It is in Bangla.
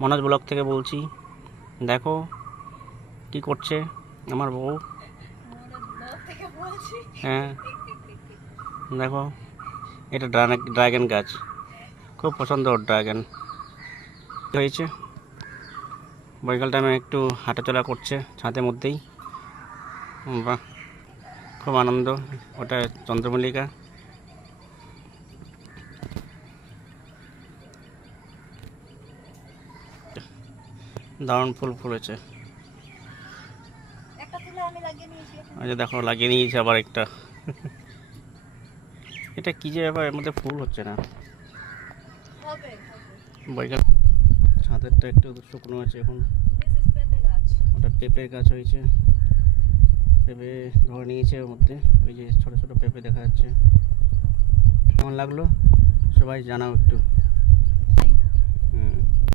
মনোজ ব্লগ থেকে বলছি। দেখো কি করছে আমার বউ। হ্যাঁ দেখো, এটা ড্রাগন গাছ, খুব পছন্দ ওর ড্রাগন। হয়েছে বৈকাল টাইমে একটু হাঁটাচলা করছে ছাদের মধ্যেই। বাহ, খুব আনন্দ। ওটা চন্দ্রমল্লিকা। দারুণ ফুল ফুলেছে। আচ্ছা দেখো, লাগিয়ে নিয়েছে আবার একটা। এটা কি যে ব্যাপার, এর মধ্যে ফুল হচ্ছে না। বৈকাল ছাদেরটা একটু শুকনো আছে এখন। ওটা পেঁপের গাছ হয়েছে, পেঁপে ধরে নিয়েছে ওর মধ্যে। ওই যে ছোটো ছোটো পেঁপে দেখা যাচ্ছে। কেমন লাগলো সবাই জানাও একটু।